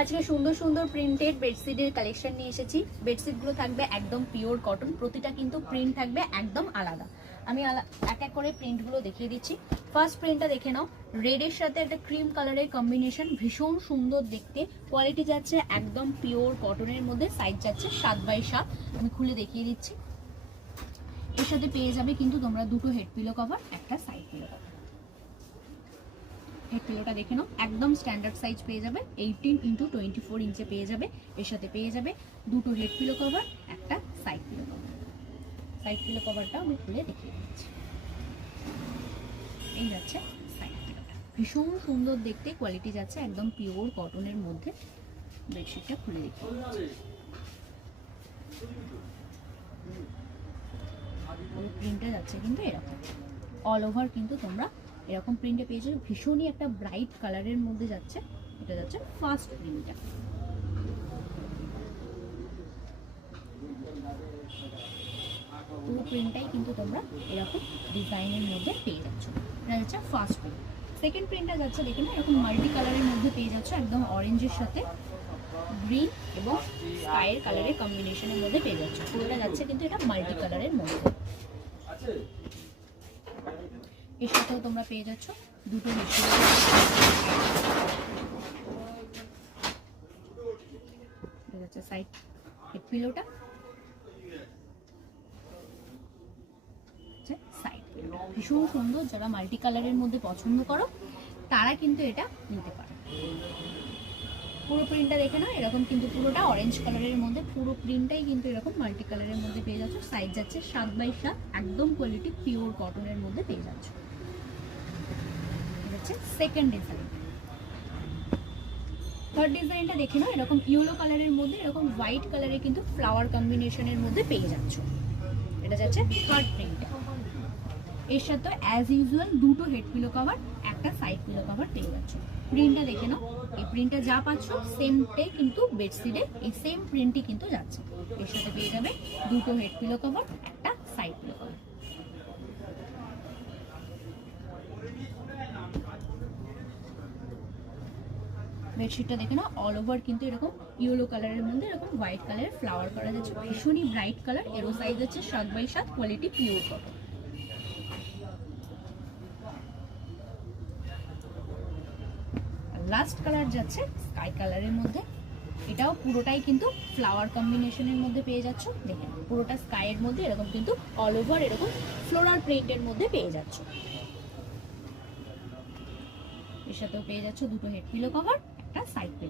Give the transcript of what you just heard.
আজকে সুন্দর সুন্দর প্রিন্টেড বেডশিটের কালেকশন নিয়ে এসেছি। বেডশিটগুলো থাকবে একদম পিওর কটন, প্রতিটা কিন্তু প্রিন্ট থাকবে একদম আলাদা। আমি এক এক করে প্রিন্টগুলো দেখিয়ে দিচ্ছি। ফার্স্ট প্রিন্টটা দেখে নাও, রেডের সাথে একটা ক্রিম কালারের কম্বিনেশন, ভীষণ সুন্দর দেখতে। কোয়ালিটি যাচ্ছে একদম পিওর কটনের মধ্যে, সাইজ যাচ্ছে 7x7। আমি খুলে দেখিয়ে দিচ্ছি। এর সাথে পেয়ে যাবে কিন্তু তোমরা দুটো হেড পিলো কভার, একটা সাইড পিলো কভার। এই পিলোটা দেখে নাও, একদম স্ট্যান্ডার্ড সাইজ পেয়ে যাবে, 18x24 ইঞ্চে পেয়ে যাবে। এর সাথে পেয়ে যাবে দুটো হেড পিলো কভার, একটা side pillow cover. Side pillow কভারটা আমি খুলে দেখিয়ে দিচ্ছি। এই যাচ্ছে সাইড পিলোটা, ভীষণ সুন্দর দেখতে, কোয়ালিটি যাচ্ছে একদম পিওর কটনের মধ্যে। বেডশিটটা খুলে দেখিয়ে দিচ্ছি। প্রিন্টটা যাচ্ছে কিন্তু এরকম, অল ওভার কিন্তু তোমরা এরকম প্রিন্টে পেয়ে যাবে। ভীষণই একটা ব্রাইট কালারের মধ্যে যাচ্ছে। এটা যাচ্ছে ফার্স্ট প্রিন্টটা। পুরো প্রিন্টটাই কিন্তু তোমরা এরকম ডিজাইনের মধ্যে পেয়ে যাচ্ছ। এটা যাচ্ছে ফার্স্ট প্রিন্ট। সেকেন্ড প্রিন্টটা যাচ্ছে দেখে না, এরকম মাল্টি কালারের মধ্যে পেয়ে যাচ্ছ, একদম অরেঞ্জের সাথে গ্রিন এবং স্কাইয়ের কালারের কম্বিনেশনের মধ্যে পেয়ে যাচ্ছ। পুরোটা যাচ্ছে কিন্তু এটা মাল্টি কালারের মধ্যে। এর সাথেও তোমরা পেয়ে যাচ্ছ দুটো হেডশিট। সাইড হেড পিলোটা, সাইড পিলো ভীষণ সুন্দর। যারা মাল্টি কালারের মধ্যে পছন্দ করো তারা কিন্তু এটা নিতে পারো। পুরো প্রিন্টটা দেখে না, এরকম কিন্তু পুরোটা অরেঞ্জ কালারের মধ্যে, পুরো প্রিন্টটাই কিন্তু এরকম মাল্টি কালারের মধ্যে পেয়ে যাচ্ছ। সাইজ যাচ্ছে 7x7, একদম কোয়ালিটি পিওর কটনের মধ্যে পেয়ে যাচ্ছ। Second design. থার্ড ডিজাইনটা দেখে নাও, এরকম ইয়েলো কালারের মধ্যে এরকম হোয়াইট কালারে কিন্তু ফ্লাওয়ার কম্বিনেশনের মধ্যে পেয়ে যাচ্ছ। এটা যাচ্ছে থার্ড প্রিন্ট। এর সাথে অ্যাজ ইউজুয়াল দুটো হেড পিলো কভার, একটা সাইড পিলো কভার পেয়ে যাচ্ছ। প্রিন্টটা দেখে নাও, এই প্রিন্টটা যা পাচ্ছ সেমটাই কিন্তু বেডশিটে এই সেম প্রিন্টই কিন্তু যাচ্ছে। এর সাথে পেয়ে যাবে দুটো হেড পিলো কভার, একটা সাইড পিলো কভার। বেডশিটটা দেখে না, অল ওভার কিন্তু এরকম ইয়েলো কালারের মধ্যে এরকম হোয়াইট কালারের ফ্লাওয়ার করা যাচ্ছে, ভীষণই ব্রাইট কালার। এরও সাইজ হচ্ছে 7x7, quality pure cotton. Last colour যাচ্ছে স্কাই কালারের মধ্যে। এটাও পুরোটাই কিন্তু ফ্লাওয়ার কম্বিনেশনের মধ্যে পেয়ে যাচ্ছ। দেখেন পুরোটা স্কাইয়ের মধ্যে এরকম কিন্তু অল ওভার এরকম ফ্লোরাল প্রিন্টের মধ্যে পেয়ে যাচ্ছ। এর সাথেও পেয়ে যাচ্ছ দুটো হেড পিলো কভার, একটা সাইড পিলো।